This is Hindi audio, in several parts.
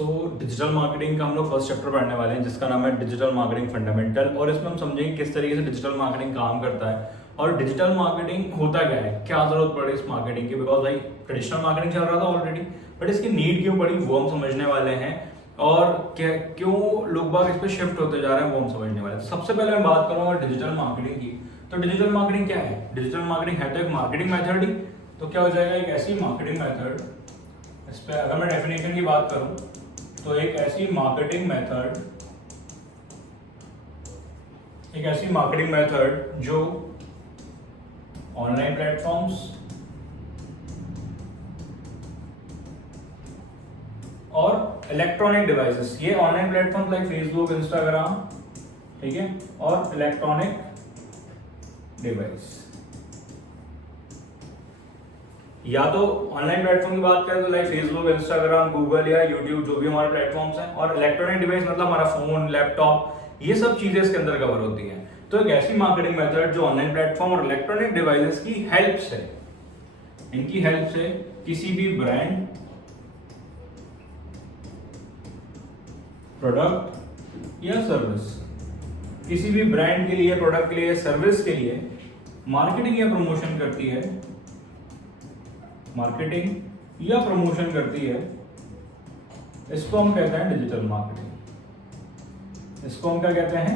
सो डिजिटल मार्केटिंग का हम लोग फर्स्ट चैप्टर पढ़ने वाले हैं जिसका नाम है डिजिटल मार्केटिंग फंडामेंटल, और इसमें हम समझेंगे किस तरीके से डिजिटल मार्केटिंग काम करता है और डिजिटल मार्केटिंग होता क्या है, क्या जरूरत पड़ी इस मार्केटिंग की। बिकॉज भाई ट्रेडिशनल मार्केटिंग चल रहा था ऑलरेडी, बट इसकी नीड क्यों पड़ी वो हम समझने वाले हैं, और क्यों लोग बाग इस पर शिफ्ट होते जा रहे हैं वो हम समझने वाले हैं। सबसे पहले मैं बात करूंगा डिजिटल मार्केटिंग की। तो डिजिटल मार्केटिंग क्या है? डिजिटल मार्केटिंग है तो एक मार्केटिंग मेथड ही। तो क्या हो जाएगा, एक ऐसी मार्केटिंग मेथड, इस पर अगर मैं डेफिनेशन की बात करूं तो एक ऐसी मार्केटिंग मेथड जो ऑनलाइन प्लेटफॉर्म्स और इलेक्ट्रॉनिक डिवाइसेस, ये online platform like Facebook, Instagram, ठीक है, और इलेक्ट्रॉनिक डिवाइस, या तो ऑनलाइन प्लेटफॉर्म की बात करें तो लाइक फेसबुक, इंस्टाग्राम, गूगल या यूट्यूब, जो भी हमारे प्लेटफॉर्म्स हैं, और इलेक्ट्रॉनिक डिवाइस मतलब हमारा फोन, लैपटॉप, ये सब चीजें इसके अंदर कवर होती हैं। तो एक ऐसी मार्केटिंग मेथड जो ऑनलाइन प्लेटफॉर्म और इलेक्ट्रॉनिक डिवाइसेस की हेल्प से, इनकी हेल्प से किसी भी ब्रांड, प्रोडक्ट या सर्विस, किसी भी ब्रांड के लिए, प्रोडक्ट के लिए, सर्विस के लिए मार्केटिंग या प्रमोशन करती है, इसको हम कहते हैं डिजिटल मार्केटिंग। इसको हम क्या कहते हैं?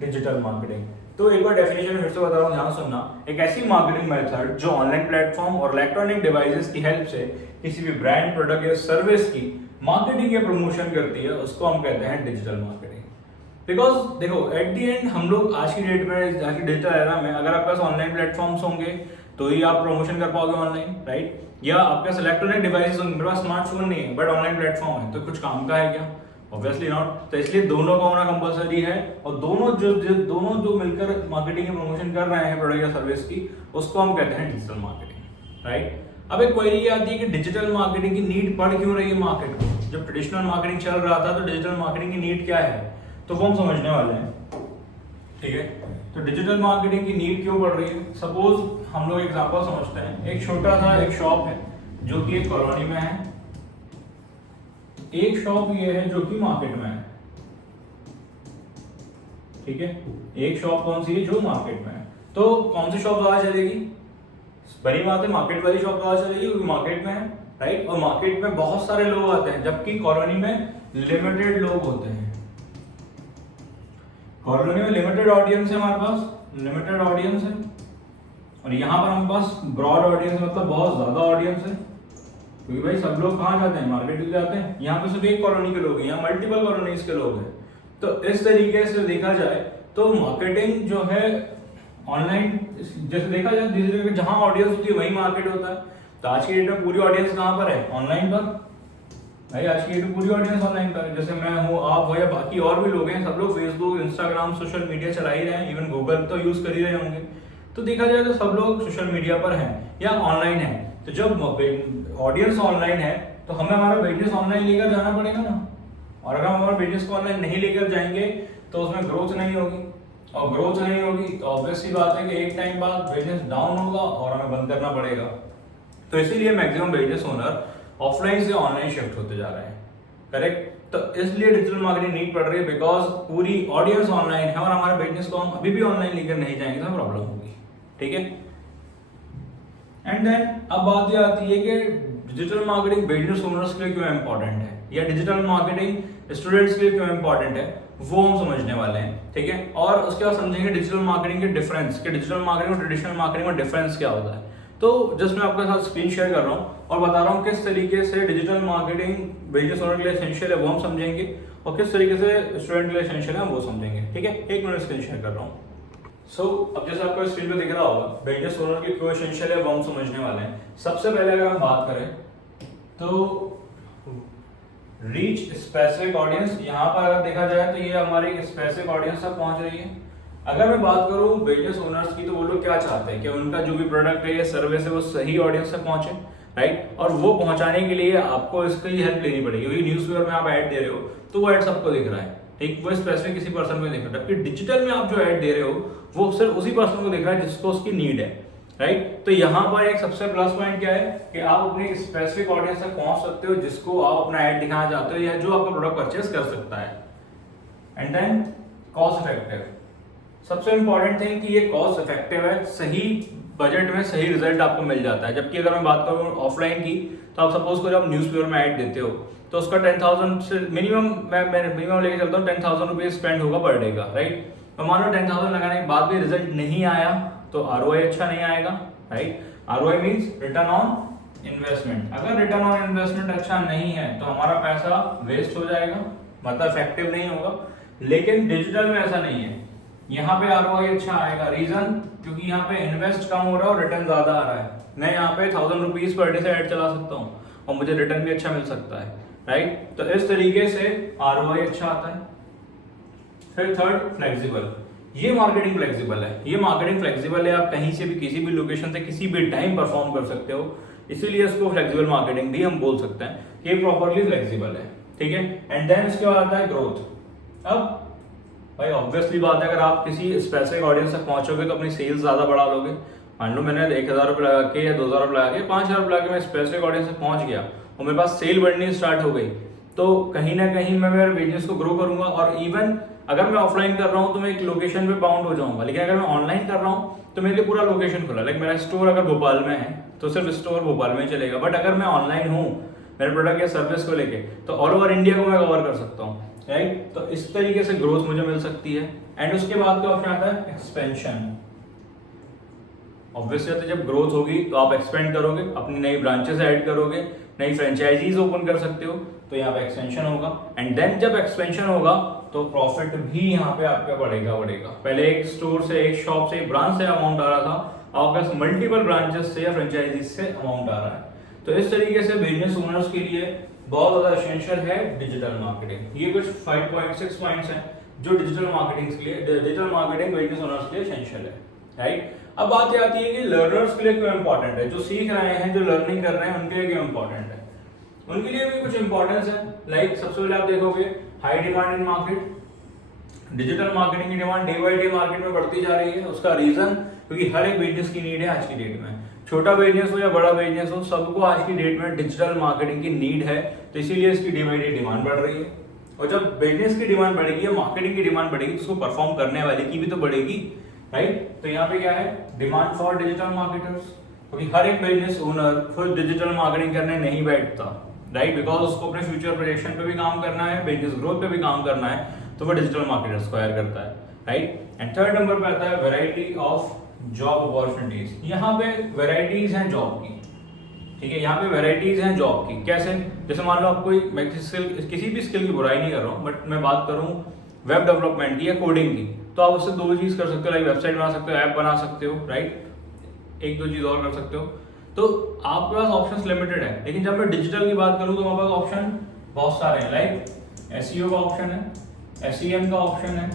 Digital marketing. तो एक बार डेफिनेशन फिर से बता रहा हूं, ध्यान सुनना। एक ऐसी मार्केटिंग मेथड जो ऑनलाइन प्लेटफॉर्म और इलेक्ट्रॉनिक डिवाइसेस की हेल्प से किसी भी ब्रांड, प्रोडक्ट या सर्विस की मार्केटिंग या प्रमोशन करती है, उसको हम कहते हैं डिजिटल मार्केटिंग। बिकॉज देखो, एट दी एंड हम लोग आज की डेट में, आज की डिजिटल एरा में, अगर आपके पास ऑनलाइन प्लेटफॉर्म्स होंगे तो ही आप प्रमोशन कर पाओगे ऑनलाइन, राइट? या आपके पास इलेक्ट्रॉनिक डिवाइसेस होंगे, मेरे पास स्मार्टफोन नहीं है बट ऑनलाइन प्लेटफॉर्म है, तो कुछ काम का है क्या? Obviously not. तो इसलिए दोनों का होना कंपलसरी है, और दोनों जो मिलकर मार्केटिंग या प्रमोशन कर रहे हैं प्रोडक्ट या सर्विस की, उसको हम कहते हैं डिजिटल मार्केटिंग, राइट? अब एक क्वेरी ये आती है कि डिजिटल मार्केटिंग की नीड पड़ क्यों रही है मार्केट को? जब ट्रेडिशनल मार्केटिंग चल रहा था तो डिजिटल मार्केटिंग की नीड क्या है, तो वो हम समझने वाले हैं, ठीक है? तो डिजिटल मार्केटिंग की नीड क्यों पड़ रही है? सपोज हम लोग एग्जांपल समझते हैं। एक छोटा सा एक शॉप है जो कि एक कॉलोनी में है, एक शॉप ये है जो कि मार्केट में है, ठीक है? एक शॉप कौन सी है? जो मार्केट में है। तो कौन सी शॉप ज्यादा चलेगी? बड़ी बात है, मार्केट वाली शॉप ज्यादा चलेगी क्योंकि मार्केट में है, राइट? और मार्केट में बहुत सारे लोग आते हैं, जबकि कॉलोनी में लिमिटेड लोग होते हैं। कॉलोनी में लिमिटेड ऑडियंस है, हमारे पास लिमिटेड ऑडियंस है, और यहाँ पर हमारे पास ब्रॉड ऑडियंस, मतलब बहुत ज्यादा ऑडियंस है, क्योंकि भाई सब लोग कहाँ जाते हैं? मार्केट में जाते हैं। यहाँ पे सिर्फ एक कॉलोनी के लोग हैं, यहाँ मल्टीपल कॉलोनीज के लोग हैं। तो इस तरीके से देखा जाए तो मार्केटिंग जो है ऑनलाइन, जैसे देखा जाए धीरे धीरे जहाँ ऑडियंस होती है वही मार्केट होता है। तो आज की डेट में पूरी ऑडियंस कहाँ पर है? ऑनलाइन पर। भाई आज की डेट में पूरी ऑडियंस ऑनलाइन पर है। जैसे मैं हूँ, आप हो, या बाकी और भी लोग हैं, सब लोग फेसबुक, इंस्टाग्राम, सोशल मीडिया चला ही रहे हैं, इवन गूगल तो यूज कर ही रहे होंगे। तो देखा जाए तो सब लोग सोशल मीडिया पर हैं या ऑनलाइन है। तो जब ऑडियंस ऑनलाइन है तो हमें हमारा बिजनेस ऑनलाइन लेकर जाना पड़ेगा ना, और अगर हम हमारे बिजनेस को ऑनलाइन नहीं लेकर जाएंगे तो उसमें ग्रोथ नहीं होगी, और ग्रोथ नहीं होगी तो ऑब्वियस सी बात है कि एक टाइम बाद बिजनेस डाउन होगा और हमें बंद करना पड़ेगा। तो इसीलिए मैक्सिमम बिजनेस ओनर ऑफलाइन से ऑनलाइन शिफ्ट होते जा रहे हैं, करेक्ट? तो इसलिए डिजिटल मार्केटिंग नीड पड़ रही है, बिकॉज पूरी ऑडियंस ऑनलाइन है और हमारे बिजनेस को हम अभी भी ऑनलाइन लेकर नहीं जाएंगे तो प्रॉब्लम होगी, ठीक है? एंड देन अब बात ये आती है कि डिजिटल मार्केटिंग बिजनेस ओनर्स के लिए क्यों इंपॉर्टेंट है, या डिजिटल मार्केटिंग स्टूडेंट्स के लिए क्यों इंपॉर्टेंट है, वो हम समझने वाले हैं, ठीक है? और उसके बाद समझेंगे डिजिटल मार्केटिंग के डिफरेंस, कि डिजिटल मार्केटिंग और ट्रेडिशनल मार्केटिंग में डिफरेंस क्या होता है। तो जस्ट मैं आपके साथ स्क्रीन शेयर कर रहा हूँ और बता रहा हूँ किस तरीके से डिजिटल मार्केटिंग बिजनेस ओनर के लिए एसेंशियल है, वो हम समझेंगे, और किस तरीके से स्टूडेंट के लिए एसेंशियल है वो समझेंगे, ठीक है? एक मिनट स्क्रीन शेयर कर रहा हूँ। अब जैसे आपको स्क्रीन पे दिख रहा होगा, बिजनेस ओनर के क्यों एसेंशियल है वो हम समझने वाले हैं। सबसे पहले अगर हम बात करें तो रीच स्पेसिफिक ऑडियंस, यहाँ पर अगर देखा जाए तो ये हमारी स्पेसिफिक ऑडियंस तक पहुंच रही है। अगर मैं बात करूँ बिजनेस ओनर्स की, तो वो लोग क्या चाहते हैं कि उनका जो भी प्रोडक्ट है या सर्विस है वो सही ऑडियंस तक पहुंचे, राइट? और वो पहुंचाने के लिए आपको इसकी हेल्प लेनी पड़ेगी, क्योंकि न्यूज़पेपर में आप ऐड दे रहे हो तो वो ऐड सबको दिख रहा है, ठीक? वो स्पेसिफिक किसी पर्सन को दिख रहा है, जबकि डिजिटल में आप जो ऐड दे रहे हो वो सिर्फ उसी पर्सन को दिख रहा है जिसको उसकी नीड है। राइट। तो यहाँ पर एक सबसे प्लस पॉइंट क्या है कि आप अपने स्पेसिफिक ऑडियंस तक पहुंच सकते हो जिसको आप अपना ऐड दिखाना चाहते हो या जो आपका प्रोडक्ट परचेस कर सकता है। एंड देन कॉस्ट इफेक्टिव, सबसे इंपॉर्टेंट थिंग कि ये कॉस्ट इफेक्टिव है, सही बजट में सही रिजल्ट आपको मिल जाता है। जबकि अगर मैं बात करूँ ऑफलाइन की, तो आप सपोज करो आप न्यूज़पेपर में ऐड देते हो तो उसका 10,000 से मिनिमम मैं मिनिमम लेके चलता हूँ 10,000 रुपीज स्पेंड होगा पर डे का, राइट। तो मान लो 10,000 लगाने के बाद भी रिजल्ट नहीं आया तो ROI अच्छा नहीं आएगा, right. ROI means return on investment. अगर रिटर्न ऑन इन्वेस्टमेंट अच्छा नहीं है तो हमारा पैसा वेस्ट हो जाएगा, मतलब इफेक्टिव नहीं होगा। लेकिन डिजिटल में ऐसा नहीं है, यहाँ पे ROI अच्छा आएगा। रीजन क्योंकि यहाँ पे इन्वेस्ट कम हो रहा है और रिटर्न ज्यादा आ रहा है। मैं यहाँ पे 1,000 रुपीज पर डे से ऐड चला सकता हूँ और मुझे रिटर्न भी अच्छा मिल सकता है, राइट। तो इस तरीके से ROI अच्छा आता है। फिर थर्ड, फ्लेक्सिबल। ये मार्केटिंग फ्लेक्सिबल है, ये मार्केटिंग फ्लेक्सिबल है, आप कहीं से भी किसी भी लोकेशन से किसी भी टाइम परफॉर्म कर सकते हो, इसीलिए इसको फ्लेक्सिबल मार्केटिंग भी हम बोल सकते हैं कि ये प्रॉपर्ली फ्लेक्सिबल है, ठीक है। एंड देन इसके बाद आता है ग्रोथ। अब भाई ऑब्वियसली बात है, अगर आप किसी स्पेसिफिक ऑडियंस तक पहुंचोगे तो अपनी सेल्स ज्यादा बढ़ा लोगे। मान लो मैंने 1,000 रुपये लगा के या 2,000 रुपये लगा के 5,000 रुपये लगा के मैं स्पेसिफिक ऑडियंस तक पहुंच गया और मेरे पास सेल बढ़नी स्टार्ट हो गई, तो कहीं ना कहीं मैं मेरे बिजनेस को ग्रो करूंगा। और इवन अगर मैं ऑफलाइन कर रहा हूँ तो मैं एक लोकेशन पे बाउंड हो जाऊंगा, लेकिन अगर मैं ऑनलाइन कर रहा हूँ तो मेरे लिए पूरा लोकेशन खुला। लाइक मेरा स्टोर अगर भोपाल में है तो सिर्फ स्टोर भोपाल में चलेगा, बट अगर मैं ऑनलाइन हूँ मेरे प्रोडक्ट या सर्विस को लेके तो ऑल ओवर इंडिया को मैं कवर कर सकता हूँ, राइट। तो इस तरीके से ग्रोथ मुझे मिल सकती है। एंड उसके बाद का ऑप्शन आता है एक्सपेंशन। ऑब्वियसली तो जब ग्रोथ होगी तो आप एक्सपेंड करोगे, अपनी नई ब्रांचेस ऐड करोगे, नई फ्रेंचाइजीज ओपन कर सकते हो, तो यहाँ पे एक्सपेंशन होगा। एंड देन जब एक्सपेंशन होगा तो प्रॉफिट भी यहाँ पे आपका बढ़ेगा। पहले एक स्टोर से, एक शॉप से, एक ब्रांच से अमाउंट आ रहा था, आपके पास मल्टीपल ब्रांचेस से या फ्रेंचाइजीज से अमाउंट आ रहा है। तो इस तरीके से बिजनेस ओनर्स के लिए बहुत ज्यादा एसेंशियल है डिजिटल मार्केटिंग। ये कुछ 5.6 पॉइंट्स हैं जो डिजिटल मार्केटिंग बिजनेस ओनर्स के लिए एसेंशियल है, राइट। अब बात ये आती है कि लर्नर्स के लिए क्यों इंपॉर्टेंट है, जो सीख रहे हैं, जो लर्निंग कर रहे हैं, उनके लिए क्यों इंपॉर्टेंट है। उनके लिए भी कुछ इंपॉर्टेंस है। लाइक सबसे पहले आप देखोगे high demand in market, digital marketing की demand day by day market में बढ़ती जा रही है। उसका रीजन क्योंकि हर एक बिजनेस की नीड है आज की डेट में, छोटा बिजनेस हो या बड़ा बिजनेस हो, सबको आज की डेट में डिजिटल मार्केटिंग की नीड है। तो इसीलिए इसकी डे बाय डे डिमांड बढ़ रही है। और जब बिजनेस की डिमांड बढ़ेगी या मार्केटिंग की डिमांड बढ़ेगी तो उसको परफॉर्म करने वाले की भी तो बढ़ेगी, राइट। तो यहाँ पे क्या है, डिमांड फॉर डिजिटल मार्केटर्स, क्योंकि हर एक बिजनेस ओनर खुद डिजिटल मार्केटिंग करने नहीं बैठता, राइट। बिकॉज उसको अपने फ्यूचर प्रोजेक्शन पे भी काम करना है, बिजनेस ग्रोथ पे भी काम करना है, तो वो डिजिटल मार्केटर्स को हायर करता है, राइट। एंड थर्ड नंबर पे आता है वैरायटी ऑफ जॉब अपॉर्चुनिटीज। यहाँ पे वैरायटीज हैं जॉब की, ठीक है। यहाँ पे वैरायटीज हैं जॉब की। कैसे, जैसे मान लो आप कोई, मैं किसी भी स्किल की बुराई नहीं कर रहा हूँ, बट मैं बात करूँ वेब डेवलपमेंट की या कोडिंग की, तो आप उससे दो चीज कर सकते हो, लाइक वेबसाइट बना सकते हो, ऐप बना सकते हो, राइट। एक दो चीज और कर सकते हो। तो आपके पास ऑप्शंस लिमिटेड है। लेकिन जब मैं डिजिटल की बात करूँ तो हमारे पास ऑप्शन बहुत सारे हैं। लाइक SEO का ऑप्शन है, SEM का ऑप्शन है,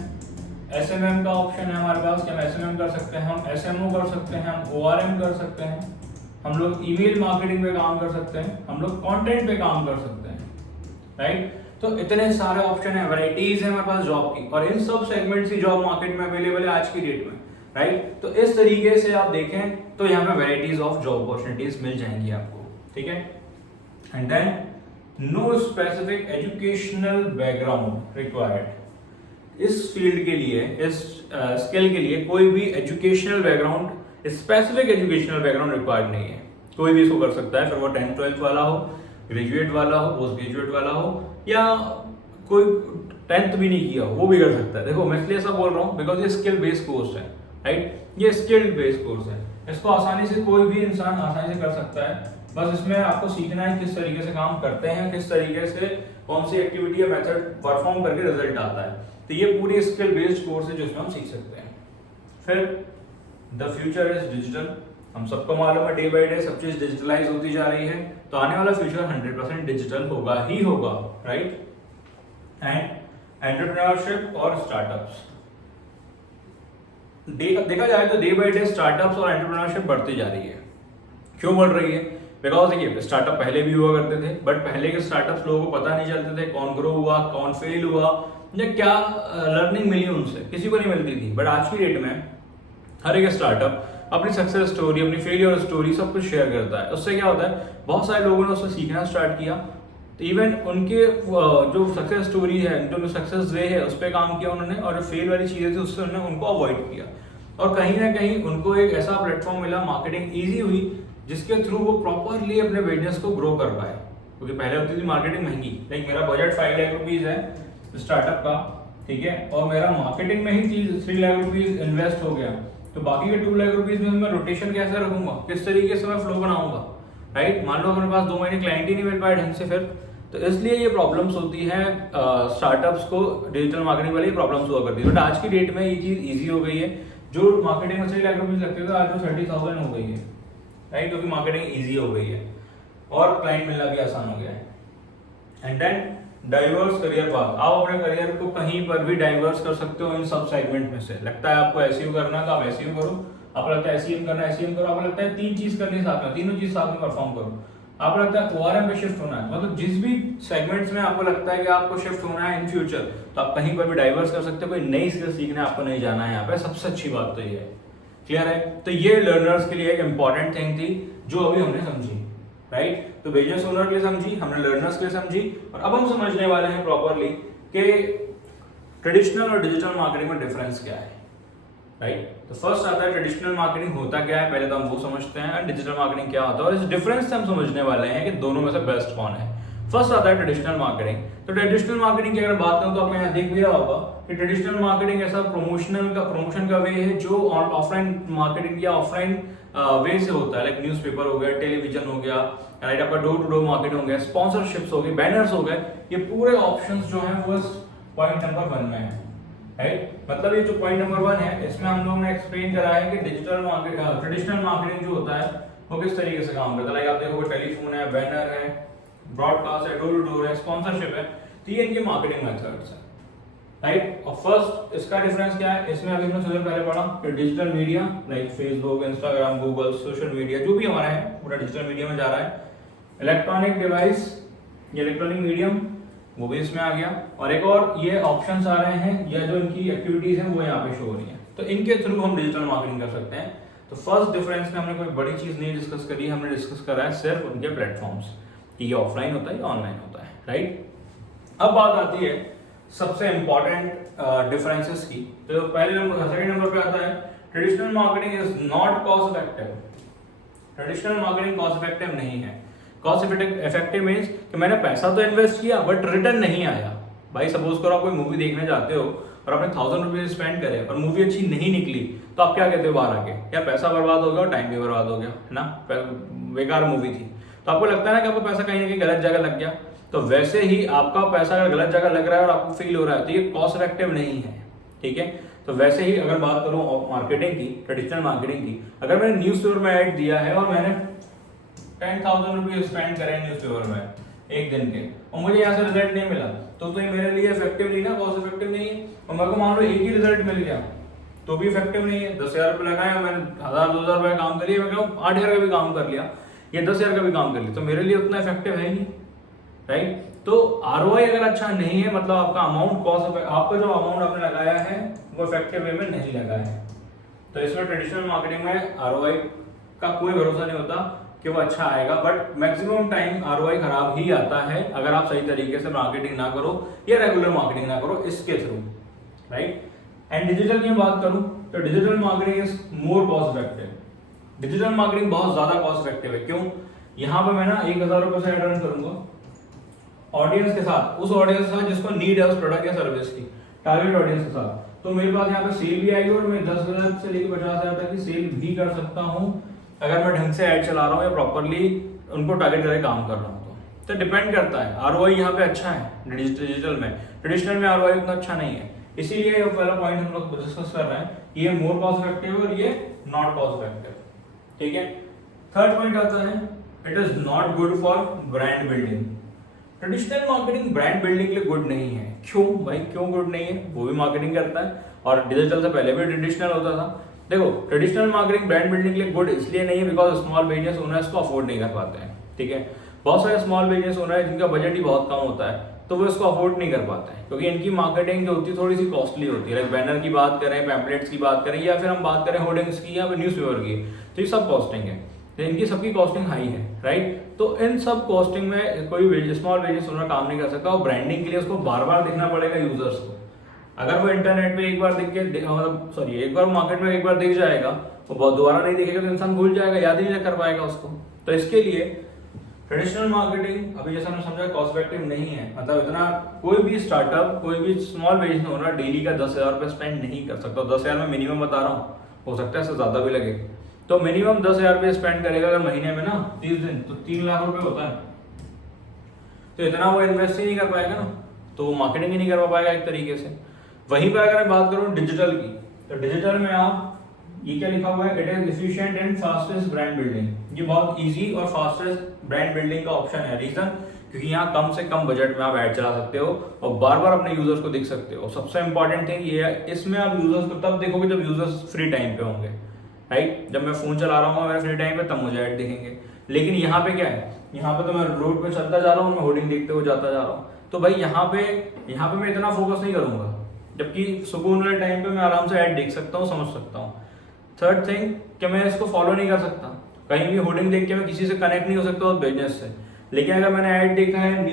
SMM का ऑप्शन है हमारे पास, कि हम SMM कर सकते हैं, हम SMO कर सकते हैं, हम ORM कर सकते हैं, हम लोग ईमेल मार्केटिंग पे काम कर सकते हैं, हम लोग कंटेंट पे काम कर सकते हैं, राइट। तो इतने सारे ऑप्शन है, वैरायटीज है हमारे पास जॉब की, और इन सब सेगमेंट्स की जॉब मार्केट में अवेलेबल है आज की डेट में, राइट। तो इस तरीके से आप देखें तो यहाँ पे वैरायटीज ऑफ जॉब अपॉर्चुनिटीज मिल जाएंगी आपको, ठीक है। And then no specific educational background required. इस फील्ड के लिए, इस स्किल के लिए कोई भी educational background, specific educational background required नहीं है। कोई भी इसको कर सकता है, फिर वो 10th 12th वाला हो, ग्रेजुएट वाला हो, पोस्ट ग्रेजुएट वाला हो, या कोई 10th भी नहीं किया हो, वो भी कर सकता है। देखो मैं इसलिए ऐसा बोल रहा हूँ बिकॉज ये स्किल बेस्ड कोर्स है, राइट। ये स्किल्ड बेस्ड कोर्स है, इसको आसानी से कोई भी इंसान आसानी से कर सकता है। बस इसमें आपको सीखना है किस तरीके से काम करते हैं, किस तरीके से कौन सी एक्टिविटी या मेथड परफॉर्म करके रिजल्ट आता है। तो ये पूरी स्किल बेस्ड कोर्स है जो इसमें हम सीख सकते हैं। फिर द फ्यूचर इज डिजिटल। हम सबको मालूम है डे बाय डे सब चीज डिजिटलाइज होती जा रही है, तो आने वाला फ्यूचर 100% डिजिटल होगा ही होगा, राइट। एंड एंटरप्रेन्योरशिप और स्टार्टअप्स, देखा जाए तो डे बाय डे स्टार्टअप्स और एंटरप्रेन्योरशिप बढ़ती जा रही है। क्यों बढ़ रही है? बिकॉज देखिए स्टार्टअप पहले भी हुआ करते थे, बट पहले के स्टार्टअप्स लोगों को पता नहीं चलते थे कौन ग्रो हुआ, कौन फेल हुआ, या क्या लर्निंग मिली उनसे, किसी को नहीं मिलती थी। बट आज की डेट में हर एक स्टार्टअप अपनी सक्सेस स्टोरी, अपनी फेलियर स्टोरी सब कुछ शेयर करता है। उससे क्या होता है, बहुत सारे लोगों ने उससे सीखना स्टार्ट किया, इवन उनके जो सक्सेस स्टोरी है, जो सक्सेस वे है उस पर काम किया उन्होंने, और जो फेल वाली चीज़ें थी उससे उन्होंने उनको अवॉइड किया, और कहीं ना कहीं उनको एक ऐसा प्लेटफॉर्म मिला, मार्केटिंग ईजी हुई, जिसके थ्रू वो प्रॉपरली अपने बिजनेस को ग्रो कर पाए। क्योंकि पहले होती थी मार्केटिंग महंगी, लाइक मेरा बजट 5 लाख रुपीज़ है स्टार्टअप का, ठीक है, और मेरा मार्केटिंग में ही 3 लाख रुपीज़ इन्वेस्ट हो गया, तो बाकी के 2 लाख रुपीज़ में मैं रोटेशन कैसे रखूंगा, किस तरीके से मैं फ्लो बनाऊंगा, राइट। मान लो मेरे पास 2 महीने क्लाइंट ही नहीं मिल पाए ढंग से, फिर तो इसलिए ये प्रॉब्लम्स होती हैं स्टार्टअप्स को, डिजिटल मार्केटिंग वाली प्रॉब्लम्स हुआ करती है। बट आज की डेट में ये चीज़ ईजी हो गई है, जो मार्केटिंग में 3 लाख रुपीज़ लगते थे आज वो 30,000 हो गई है, राइट, क्योंकि मार्केटिंग ईजी हो गई है और क्लाइंट मिलना भी आसान हो गया है। And then diverse career path, आप अपने करियर को कहीं पर भी डाइवर्स कर सकते हो इन सब सेगमेंट में से। लगता है आपको एसईओ करना है तो आप एसईओ करो, आपको लगता है एसईएम करना है एसईएम करो, आपको लगता है 3 चीज करनी है साथ में, तीनों चीज साथ में परफॉर्म करो, आपको लगता है ओआरएम पे शिफ्ट होना है, मतलब जिस भी सेगमेंट्स में आपको लगता है कि आपको शिफ्ट होना है इन फ्यूचर, तो आप कहीं पर भी डाइवर्स कर सकते हो। कोई नई स्किल सीखने आपको नहीं जाना है यहाँ पे, सबसे अच्छी बात तो ये है। क्लियर है? तो ये लर्नर्स के लिए एक इंपॉर्टेंट थिंग थी जो अभी हमने समझी, राइट। तो बिजनेस ओनर के लिए समझी हमने, लर्नर्स के लिए समझी, और अब हम समझने वाले हैं प्रॉपरली कि ट्रेडिशनल और डिजिटल मार्केटिंग में डिफरेंस क्या है, राइट। तो फर्स्ट आता है ट्रेडिशनल मार्केटिंग होता क्या है, पहले तो हम वो समझते हैं, और डिजिटल मार्केटिंग क्या होता है, और इस डिफरेंस से हम समझने वाले हैं कि दोनों में से बेस्ट कौन है। फर्स्ट आता है ट्रेडिशनल मार्केटिंग। तो ट्रेडिशनल मार्केटिंग की अगर बात करूं तो आपने यहाँ देख लिया होगा कि ट्रेडिशनल मार्केटिंग ऐसा प्रमोशन का वे है जो ऑफलाइन मार्केटिंग या ऑफलाइन वे से होता है, लाइक न्यूज़पेपर हो गया, टेलीविजन हो गया, राइट, आपका डोर टू डोर मार्केट हो गया, स्पॉन्सरशिप्स हो गए, बैनर्स हो गए, ये पूरे ऑप्शंस जो हैं वो पॉइंट नंबर 1 में है, राइट। मतलब ये जो पॉइंट नंबर 1 है इसमें हम लोगों ने एक्सप्लेन करा है कि डिजिटल मार्केट ट्रेडिशनल मार्केटिंग जो होता है वो किस तरीके से काम करता है। लाइक आप देखोगे टेलीफोन है, बैनर है, ब्रॉडकास्ट है, डोर टू डोर है, स्पॉन्सरशिप है, तो ये इनके मार्केटिंग मेथड्स है, राइट। और फर्स्ट इसका डिफरेंस क्या है, इसमें अभी हमने थोड़ी पहले पढ़ा कि digital media like Facebook, Instagram, Google, social media जो भी हमारा है पूरा डिजिटल मीडिया में जा रहा है। इलेक्ट्रॉनिक डिवाइस, ये इलेक्ट्रॉनिक मीडियम वो भी इसमें आ गया, और एक और ये ऑप्शंस आ रहे हैं या जो इनकी एक्टिविटीज हैं वो यहाँ पे शो हो रही हैं, तो इनके थ्रू हम डिजिटल मार्केटिंग कर सकते हैं। तो फर्स्ट डिफरेंस में हमने कोई बड़ी चीज नहीं डिस्कस करी, हमने डिस्कस करा है सिर्फ उनके प्लेटफॉर्म्स कि ये ऑफलाइन होता है या ऑनलाइन होता है, राइट। अब बात आती है सबसे इंपॉर्टेंट डिफरेंसेस की। तो पहले नंबर, सेकंड नंबर पे आता है traditional marketing is not cost effective. Traditional marketing cost effective नहीं है। कॉस्ट इफेक्टिव मीन्स कि मैंने पैसा तो इन्वेस्ट किया बट रिटर्न नहीं आया। भाई सपोज करो आप कोई मूवी देखने जाते हो और आपने 1000 रुपीज स्पेंड करे और मूवी अच्छी नहीं निकली, तो आप क्या कहते हो बाहर आके, यार पैसा बर्बाद हो गया और टाइम भी बर्बाद हो गया, है ना, बेकार मूवी थी। तो आपको लगता है ना कि आपका पैसा कहीं ना कहीं गलत जगह लग गया। तो वैसे ही आपका पैसा अगर गलत जगह लग रहा है और आपको फील हो रहा है तो ये कॉस्ट इफेक्टिव नहीं है, ठीक है। तो वैसे ही अगर बात करूं मार्केटिंग की, ट्रेडिशनल मार्केटिंग की, अगर मैंने न्यूज़पेपर में ऐड दिया है और मैंने 10,000 रुपीज स्पेंड करे न्यूज़पेपर में एक दिन के और मुझे यहाँ से रिजल्ट नहीं मिला, तो ये मेरे लिए इफेक्टिव नहीं ना, कॉस्ट इफेक्टिव नहीं है। और मेरे को मान लो एक ही रिजल्ट मिल गया तो भी इफेक्टिव नहीं है। 10,000 रुपये लगाया, मैंने 1,000-2,000 रुपये काम कर लिया, मैं कहूँ 8,000 का भी काम कर लिया या 10,000 का भी काम कर लिया, तो मेरे लिए उतना इफेक्टिव है ही नहीं, राइट। तो आरओआई अगर अच्छा नहीं है, मतलब आपका अमाउंट कॉस्ट, आपका जो अमाउंट आपने लगाया है वो इफेक्टिव वे में नहीं लगा है। तो इसमें ट्रेडिशनल मार्केटिंग में आरओआई का कोई भरोसा नहीं होता कि वो अच्छा आएगा, बट मैक्सिमम टाइम आरओआई खराब ही आता है अगर आप सही तरीके से मार्केटिंग ना करो या रेगुलर मार्केटिंग ना करो इसके थ्रू, राइट। एंड डिजिटल की बात करूं तो digital marketing is more cost effective. Digital marketing बहुत ज्यादा कॉस्ट इफेक्टिव है। क्यों? यहाँ पे मैं ना 1,000 रुपये से एड अर्न करूंगा ऑडियंस के साथ, उस ऑडियंस के साथ जिसको नीड है उस प्रोडक्ट या सर्विस की, टारगेट ऑडियंस के साथ। तो मेरे पास यहाँ पे सेल भी आएगी और मैं 10,000 से लेकर 50,000 तक की सेल भी कर सकता हूँ अगर मैं ढंग से ऐड चला रहा हूँ या प्रॉपरली उनको टारगेट करके काम कर रहा हूँ। तो डिपेंड करता है। आरओआई यहाँ पे अच्छा है डिजिटल में, ट्रेडिशनल में आरओआई उतना अच्छा नहीं है। इसीलिए पहला पॉइंट हम लोग डिस्कस कर रहे हैं, ये मोर कॉस्ट इफेक्टिव और ये नॉट कॉस्ट इफेक्टिव, ठीक है। थर्ड पॉइंट आता है it is not good for brand building. Traditional marketing brand building के लिए गुड नहीं है। क्यों भाई, क्यों गुड नहीं है? वो भी मार्केटिंग करता है और डिजिटल से पहले भी ट्रेडिशनल होता था। देखो ट्रेडिशनल मार्केटिंग ब्रांड बिल्डिंग के लिए गुड इसलिए नहीं है बिकॉज स्मॉल बिजनेस ओनर्स को अफोर्ड नहीं कर पाते हैं, ठीक है। बहुत सारे स्मॉल बिजनेस ओनर है जिनका बजट ही बहुत कम होता है, तो वो इसको अफोर्ड नहीं कर पाते हैं, क्योंकि इनकी मार्केटिंग जो होती है थोड़ी सी कॉस्टली होती है। लाइक बैनर की बात करें, पैम्पलेट्स की बात करें, या फिर हम बात करें होर्डिंग्स की या फिर न्यूज़पेपर की, तो ये सब कॉस्टिंग है, तो इनकी सबकी कॉस्टिंग हाई है, राइट। तो इन सब कॉस्टिंग में कोई स्मॉल बिजनेस ओनर काम नहीं कर सकता, और ब्रांडिंग के लिए उसको बार बार दिखना पड़ेगा यूजर्स को। अगर वो इंटरनेट पे एक बार दिख के एक बार मार्केट में एक बार दिख जाएगा, वो दोबारा नहीं दिखेगा तो इंसान भूल जाएगा, याद ही नहीं कर पाएगा उसको। तो इसके लिए ट्रेडिशनल मार्केटिंग अभी जैसा हमने समझा कॉस्ट इफेक्टिव नहीं है। मतलब इतना कोई भी स्टार्टअप, कोई भी स्मॉल बिजनेस ओनर डेली का 10,000 रुपये स्पेंड नहीं कर सकता। 10,000 में मिनिमम बता रहा हूँ, हो सकता है इससे ज्यादा भी लगे। तो मिनिमम 10,000 रुपये स्पेंड करेगा अगर महीने में ना 30 दिन, तो 3 लाख रुपए होता है। तो इतना वो इन्वेस्ट ही नहीं कर पाएगा ना, तो वो मार्केटिंग ही नहीं कर पाएगा एक तरीके से। वहीं पर अगर मैं बात करूँ डिजिटल की, तो डिजिटल में आप ये क्या लिखा हुआ है, it is efficient and fastest brand building. ये बहुत इजी और फास्टेस्ट ब्रांड बिल्डिंग का ऑप्शन है। रीजन, क्योंकि यहाँ कम से कम बजट में आप ऐड चला सकते हो और बार बार अपने यूजर्स को दिख सकते हो। सबसे इंपॉर्टेंट थिंग ये है, इसमें आप यूजर्स को तब देखोगे जब यूजर्स फ्री टाइम पे होंगे, राइट। जब मैं फोन चला रहा हूँ मेरे फ्री टाइम पे, तब मुझे ऐड दिखेंगे। लेकिन यहाँ पे क्या है, यहाँ पे तो मैं रोड पे चलता जा रहा हूँ, मैं होर्डिंग देखते हुए जाता जा रहा हूँ, तो भाई यहाँ पे मैं इतना फोकस नहीं करूंगा। जबकि सुकून वाले टाइम पे मैं आराम से ऐड देख सकता हूँ, समझ सकता हूँ। थर्ड थिंग कि मैं इसको फॉलो नहीं कर सकता, कहीं भी होर्डिंग देख के मैं किसी से कनेक्ट नहीं हो सकता उस बिजनेस से। लेकिन अगर मैंने ऐड देखा है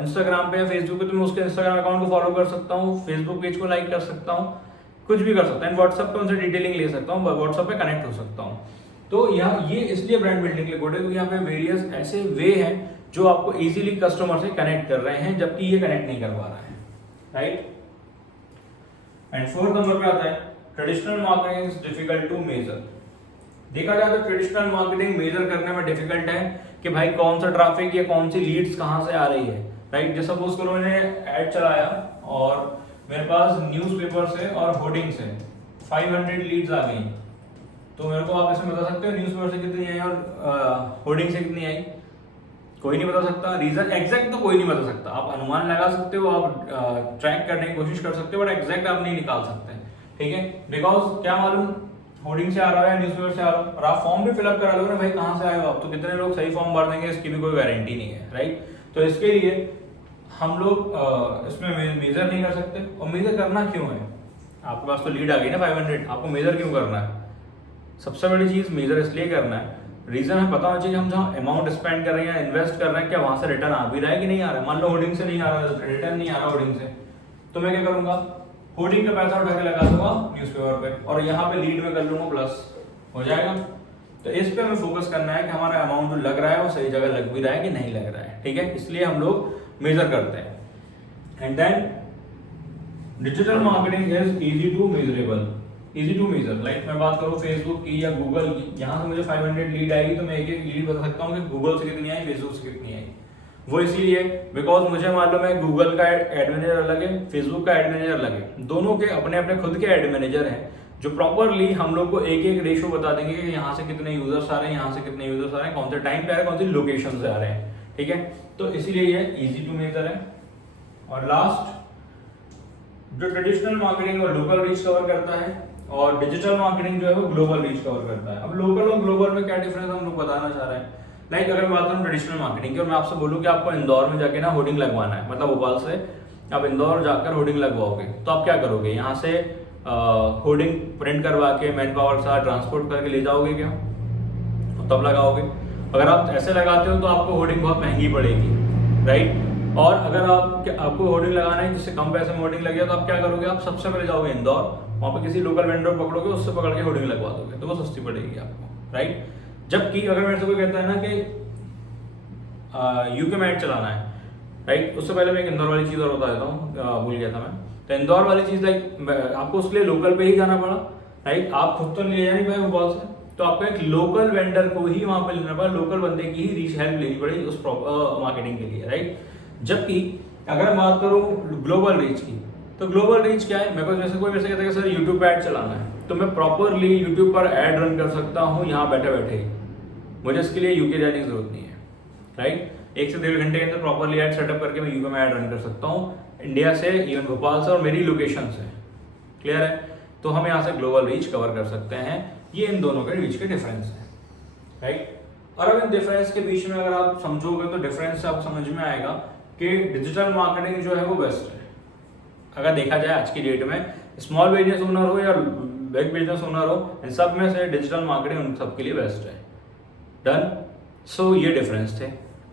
इंस्टाग्राम पे या फेसबुक पे, तो मैं उसके इंस्टाग्राम अकाउंट को फॉलो कर सकता हूँ, फेसबुक पेज को लाइक कर सकता हूँ, कुछ भी कर सकता हूँ। व्हाट्सएप पे उनसे डिटेलिंग ले सकता हूँ, व्हाट्सएप पे कनेक्ट हो सकता हूँ। तो यहाँ ये इसलिए ब्रांड बिल्डिंग के लिए गुड है, क्योंकि यहाँ पे वेरियस ऐसे वे हैं जो आपको इजीली कस्टमर से कनेक्ट कर रहे हैं, जबकि ये कनेक्ट नहीं कर पा रहा है, राइट। एंड फोर्थ नंबर पे आता है traditional marketing is difficult to measure. देखा जाए तो ट्रेडिशनल मार्केटिंग मेजर करने में डिफिकल्ट है कि भाई कौन सा ट्रैफिक या कौन सी लीड्स कहाँ से आ रही है, राइट। जैसे सपोज करो मैंने ऐड चलाया और मेरे पास न्यूज़पेपर से और होर्डिंग से 500 लीड्स आ गई, तो मेरे को आप ऐसे बता सकते हो न्यूज़पेपर से कितनी आई और होर्डिंग से कितनी आई? कोई नहीं बता सकता। रीजन एग्जैक्ट तो कोई नहीं बता सकता, आप अनुमान लगा सकते हो, आप ट्रैक करने की कोशिश कर सकते हो, बट एग्जैक्ट आप नहीं निकाल सकते, ठीक है। बिकॉज क्या मालूम होर्डिंग से आ रहा है, न्यूज़पेपर से आ रहा है, और आप फॉर्म भी फिलअप करा लो ना भाई, कहाँ से आए हो आप, तो कितने लोग सही फॉर्म भर देंगे इसकी भी कोई गारंटी नहीं है, राइट। तो इसके लिए हम लोग इसमें मेजर नहीं कर सकते। और मेजर करना क्यों है? आपके पास तो लीड आ गई ना 500, आपको मेजर क्यों करना है? सबसे बड़ी चीज मेजर इसलिए करना है, रीजन है पता होना चाहिए हम जहाँ अमाउंट स्पेंड कर रहे हैं, इन्वेस्ट कर रहे हैं, क्या वहां से रिटर्न आ भी रहा है कि नहीं आ रहा है। मान लो होर्डिंग से नहीं आ रहा है, रिटर्न नहीं आ रहा होर्डिंग से, तो मैं क्या करूंगा, होर्डिंग का पैसा उठा के लगा दूंगा न्यूज़पेपर पे, और यहाँ पे लीड में कर लूंगा, प्लस हो जाएगा। तो इस पे हमें फोकस करना है कि हमारा अमाउंट जो लग रहा है वो सही जगह लग भी रहा है कि नहीं लग रहा है, ठीक है। इसलिए हम लोग मेजर करते हैं। And then digital marketing is easy to measurable, easy to measure. Like मैं बात करूँ फेसबुक की या गूगल की, यहाँ से मुझे 500 लीड आएगी, तो मैं एक एक लीड बता सकता हूँ कि गूगल से कितनी आई, फेसबुक से कितनी आई। वो इसीलिए बिकॉज मुझे मालूम है गूगल का एड मैनेजर अलग है, फेसबुक का एड मैनेजर अलग है, दोनों के अपने अपने खुद के एड मैनेजर हैं जो प्रॉपरली हम लोग को एक एक रेशो बता देंगे कि यहाँ से कितने यूजर्स आ रहे हैं, यहाँ से कितने यूजर्स आ रहे हैं, कौन से टाइम पे आ रहे हैं, कौन सी लोकेशन से आ रहे हैं, ठीक है। तो इसीलिए ये इजी टू मेजर है। और लास्ट, जो ट्रेडिशनल मार्केटिंग और लोकल रीच कवर करता है, और डिजिटल मार्केटिंग जो है वो ग्लोबल रीच कवर करता है। अब लोकल और ग्लोबल में क्या डिफरेंस हम लोग बताना चाह रहे हैं। लाइक अगर मैं बात करूँ ट्रेडिशनल मार्केटिंग की, और मैं आपसे बोलूँ कि आपको इंदौर में जाके ना होर्डिंग लगवाना है, मतलब भोपाल से आप इंदौर जाकर होर्डिंग लगवाओगे, तो आप क्या करोगे, यहाँ से होर्डिंग प्रिंट करवा के मैन पावर के साथ ट्रांसपोर्ट करके ले जाओगे क्या, तब लगाओगे। अगर आप ऐसे लगाते हो तो आपको होर्डिंग बहुत महंगी पड़ेगी, राइट। और अगर आपको होर्डिंग लगाना है जिससे कम पैसे में होर्डिंग लगे, तो आप क्या करोगे, आप सबसे पहले जाओगे इंदौर, वहाँ पे किसी लोकल वेंडर पकड़ोगे, उससे पकड़ के होर्डिंग लगवा दोगे, तो वो सस्ती पड़ेगी आपको, राइट। जबकि अगर मेरे से कोई कहता है ना कि यूके में ऐड चलाना है, राइट, उससे पहले मैं एक इंदौर वाली चीज़ और बता देता हूँ, भूल गया था मैं। तो इंदौर वाली चीज़ लाइक आपको उसके लिए लोकल पे ही जाना पड़ा, राइट। आप खुद तो ले जा नहीं पाए भोपाल से, तो आपको एक लोकल वेंडर को ही वहाँ पे लेना पड़ा, लोकल बंदे की ही रीच हेल्प लेनी पड़ी उस मार्केटिंग के लिए, राइट। जबकि अगर मैं बात करूँ ग्लोबल रीच की, तो ग्लोबल रीच क्या है, मेरे को जैसे कोई वैसे कहता है कि सर यूट्यूब पे ऐड चलाना है, तो मैं प्रॉपरली यूट्यूब पर ऐड रन कर सकता हूँ यहाँ बैठे बैठे ही, मुझे इसके लिए यूके जाने की जरूरत नहीं है, राइट। 1 से 1.5 घंटे के अंदर प्रॉपरली ऐड सेटअप करके मैं यूके में ऐड रन कर सकता हूँ, इंडिया से, इवन भोपाल से और मेरी लोकेशन से, क्लियर है। तो हम यहाँ से ग्लोबल रीच कवर कर सकते हैं। ये इन दोनों के रीच के डिफरेंस है, राइट। और अब इन डिफरेंस के बीच में अगर आप समझोगे तो डिफरेंस से आपको समझ में आएगा कि डिजिटल मार्केटिंग जो है वो बेस्ट है। अगर देखा जाए आज की डेट में स्मॉल बिजनेस ओनर हो या बिग बिजनेस ओनर हो, इन सब में से डिजिटल मार्केटिंग उन सब के लिए बेस्ट है। डन। सो ये डिफरेंस थे।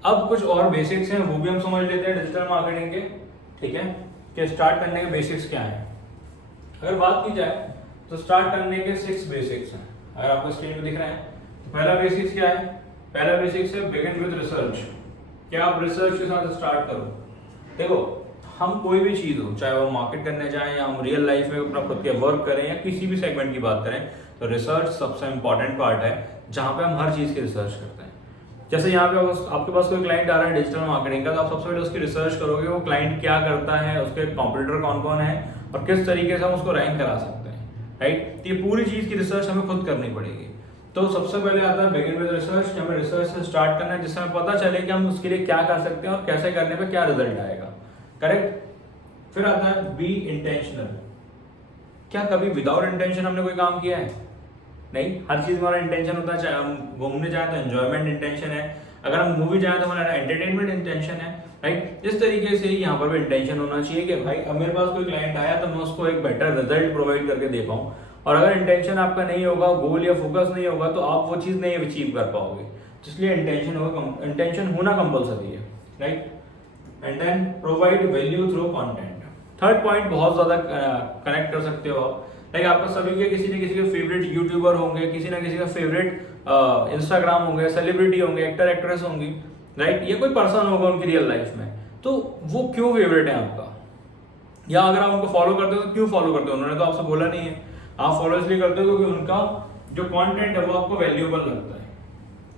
अब कुछ और बेसिक्स हैं वो भी हम समझ लेते हैं डिजिटल मार्केटिंग के, ठीक है, कि स्टार्ट करने के बेसिक्स क्या हैं। अगर बात की जाए तो स्टार्ट करने के 6 बेसिक्स हैं, अगर आपको स्क्रीन पे दिख रहे हैं। तो पहला बेसिक्स क्या है? पहला बेसिक्स है बिगिन विद रिसर्च, कि आप रिसर्च के साथ स्टार्ट करो। देखो, हम कोई भी चीज हो, चाहे वो मार्केट करने जाएं या हम रियल लाइफ में अपना खुद के वर्क करें या किसी भी सेगमेंट की बात करें, तो रिसर्च सबसे इंपॉर्टेंट पार्ट है, जहां पे हम हर चीज की रिसर्च करते हैं। जैसे यहाँ पे आपके पास कोई क्लाइंट आ रहा है डिजिटल मार्केटिंग का, तो आप सबसे पहले उसकी रिसर्च करोगे वो क्लाइंट क्या करता है, उसके कॉम्पिटिटर कौन कौन है और किस तरीके से हम उसको रैंक करा सकते हैं, राइट। तो ये पूरी चीज की रिसर्च हमें खुद करनी पड़ेगी। तो सबसे पहले आता है बिगिन विद रिसर्च, हमें रिसर्च से स्टार्ट करना है, जिससे हमें पता चले कि हम उसके लिए क्या कर सकते हैं और कैसे करने पे क्या रिजल्ट आएगा, करेक्ट। फिर आता है बी इंटेंशनल। क्या कभी विदाउट इंटेंशन हमने कोई काम किया है? नहीं। हर चीज में हमारा इंटेंशन होता है। चाहे हम घूमने जाए तो एंजॉयमेंट इंटेंशन है, अगर हम मूवी जाए तो हमारा एंटरटेनमेंट इंटेंशन है, राइट। इस तरीके से यहाँ पर भी इंटेंशन होना चाहिए कि भाई अब मेरे पास कोई क्लाइंट आया तो मैं उसको एक बेटर रिजल्ट प्रोवाइड करके दे पाऊँ। और अगर इंटेंशन आपका नहीं होगा, गोल या फोकस नहीं होगा, तो आप वो चीज नहीं अचीव कर पाओगे। इसलिए इंटेंशन होना कंपलसरी है, right. And then provide value through content. Third point बहुत ज्यादा कनेक्ट कर सकते हो आप, लाइक आपका सभी के किसी न किसी के फेवरेट यूट्यूबर होंगे, किसी ना किसी का फेवरेट इंस्टाग्राम होंगे, सेलिब्रिटी होंगे, एक्टर एक्ट्रेस होंगी, राइट। ये कोई पर्सन होगा उनकी रियल लाइफ में, तो वो क्यों फेवरेट है आपका, या अगर आप उनको फॉलो करते हो तो क्यों फॉलो करते हो? उन्होंने तो आपसे बोला नहीं है, आप फॉलो इसलिए करते हो क्योंकि उनका जो कंटेंट है वो आपको वैल्यूएबल लगता है।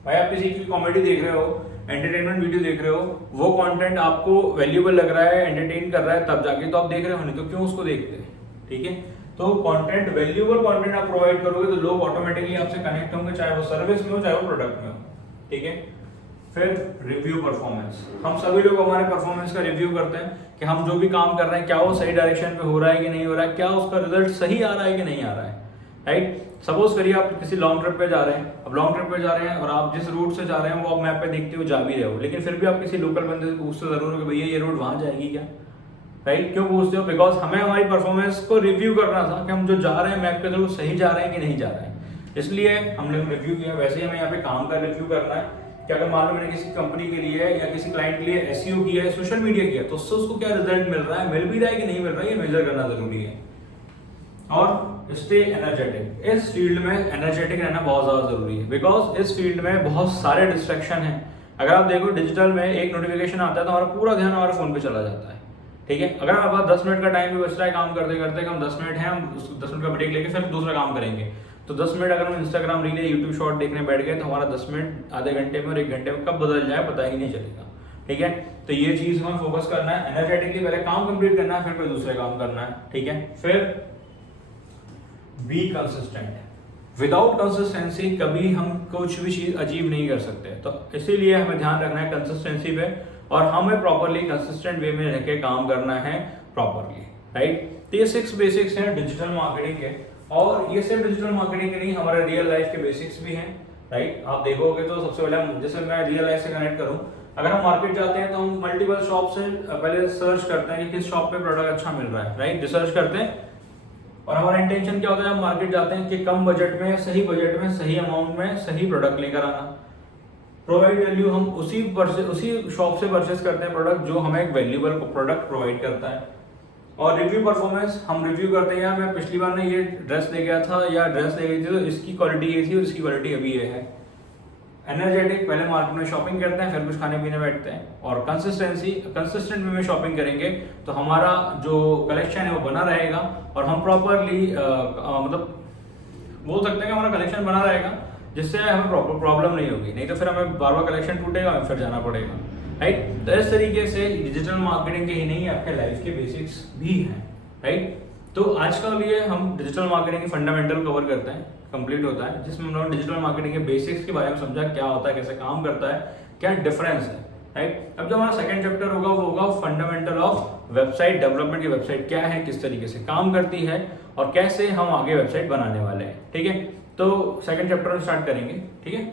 भाई आप किसी की कॉमेडी देख रहे हो, एंटरटेनमेंट वीडियो देख रहे हो, वो कंटेंट आपको वैल्यूएबल लग रहा है, एंटरटेन कर रहा है, तब जाके तो आप देख रहे हो, नहीं तो क्यों उसको देखते हैं, ठीक है। तो कंटेंट, वैल्यूएबल कंटेंट आप प्रोवाइड करोगे तो लोग ऑटोमेटिकली आपसे कनेक्ट होंगे, चाहे वो सर्विस में हो चाहे वो प्रोडक्ट में हो, ठीक है। फिर रिव्यू परफॉर्मेंस। हम सभी लोग हमारे परफॉर्मेंस का रिव्यू करते हैं कि हम जो भी काम कर रहे हैं क्या वो सही डायरेक्शन पे हो रहा है कि नहीं हो रहा है, क्या उसका रिजल्ट सही आ रहा है कि नहीं आ रहा है, राइट। सपोज करिए आप किसी लॉन्ग ट्रिप पे जा रहे हैं, अब लॉन्ग ट्रिप पे जा रहे हैं और आप जिस रूट से जा रहे हैं वो आप मैप पे देखते हो, जा भी रहे हो, लेकिन फिर भी आप किसी लोकल बंदे से पूछते जरूर हो कि भैया ये रूट वहां जाएगी क्या, राइट। क्यों पूछते हो? बिकॉज हमें हमारी परफॉर्मेंस को रिव्यू करना था कि हम जो जा रहे हैं मैप के थ्रू सही जा रहे हैं कि नहीं जा रहे हैं, इसलिए हमने रिव्यू किया। वैसे ही हमें यहाँ पे काम का रिव्यू करना है कि अगर मान लो मैंने किसी कंपनी के लिए या किसी क्लाइंट के लिए एसईओ किया है, सोशल मीडिया किया, तो उससे उसको क्या रिजल्ट मिल रहा है, मिल भी रहा है कि नहीं मिल रहा है, ये मेजर करना जरूरी है। और स्टे एनर्जेटिक। इस फील्ड में एनर्जेटिक रहना बहुत ज्यादा जरूरी है, बिकॉज इस फील्ड में बहुत सारे डिस्ट्रैक्शन हैं। अगर आप देखो डिजिटल में एक नोटिफिकेशन आता है तो हमारा पूरा ध्यान हमारे फोन पे चला जाता है, ठीक है। अगर हमारे पास 10 मिनट का टाइम भी बच रहा है काम करते करते, हम 10 मिनट है, हम 10 मिनट का ब्रेक लेके फिर दूसरा काम करेंगे, तो 10 मिनट अगर हम इंस्टाग्राम रील या यूट्यूब शॉर्ट देखने बैठ गए तो हमारा 10 मिनट आधे घंटे में और 1 घंटे में कब बदल जाए पता ही नहीं चलेगा, ठीक है। तो ये चीज हमें फोकस करना है, एनर्जेटिकली पहले काम कंप्लीट करना है, फिर कोई दूसरे काम करना है, ठीक है। फिर बी कंसिस्टेंट। विदाउट कंसिस्टेंसी कभी हम कुछ भी चीज अचीव नहीं कर सकते, तो इसीलिए हमें ध्यान रखना है कंसिस्टेंसी पे, और हमें प्रॉपरली कंसिस्टेंट वे में रह के काम करना है प्रॉपरली, राइट। तो ये 6 बेसिक्स हैं डिजिटल मार्केटिंग के, और ये सिर्फ डिजिटल मार्केटिंग के नहीं, हमारे रियल लाइफ के बेसिक्स भी हैं, राइट। आप देखोगे तो सबसे पहले जैसे मैं रियल लाइफ से कनेक्ट करूं, अगर हम मार्केट जाते हैं तो हम मल्टीपल शॉप से पहले सर्च करते हैं कि किस शॉप पे प्रोडक्ट अच्छा मिल रहा है, राइट, रिसर्च करते हैं। और हमारा इंटेंशन क्या होता है, हम मार्केट जाते हैं कि कम बजट में, सही बजट में, सही अमाउंट में सही प्रोडक्ट लेकर आना। प्रोवाइड वैल्यू, हम उसी शॉप से परचेस करते हैं प्रोडक्ट जो हमें एक वैल्यूएबल प्रोडक्ट प्रोवाइड करता है। और रिव्यू परफॉर्मेंस, हम रिव्यू करते हैं यार मैं पिछली बार ने ये ड्रेस ले गया था या ड्रेस ले गई थी तो इसकी क्वालिटी ये थी और इसकी क्वालिटी अभी ये है। एनर्जेटिक, पहले मार्केट में शॉपिंग करते हैं फिर कुछ खाने पीने बैठते हैं। और कंसिस्टेंसी, कंसिस्टेंट वे में शॉपिंग करेंगे तो हमारा जो कलेक्शन है वो बना रहेगा और हम प्रॉपरली मतलब बोल सकते हैं कि हमारा कलेक्शन बना रहेगा, जिससे हमें प्रॉब्लम नहीं होगी, नहीं तो फिर हमें बार बार कलेक्शन टूटेगा और फिर जाना पड़ेगा, राइट। तो इस तरीके से डिजिटल मार्केटिंग के ही नहीं आपके लाइफ के बेसिक्स भी हैं, राइट। तो आज का लिए हम डिजिटल मार्केटिंग के फंडामेंटल कवर करते हैं, कंप्लीट होता है, जिसमें हम लोग डिजिटल मार्केटिंग के बेसिक्स के बारे में समझा, क्या होता है, कैसे काम करता है, क्या डिफरेंस है, राइट। अब जो हमारा सेकंड चैप्टर होगा वो होगा फंडामेंटल ऑफ वेबसाइट डेवलपमेंट की वेबसाइट क्या है, किस तरीके से काम करती है और कैसे हम आगे वेबसाइट बनाने वाले हैं, ठीक है। तो सेकंड चैप्टर में स्टार्ट करेंगे, ठीक है।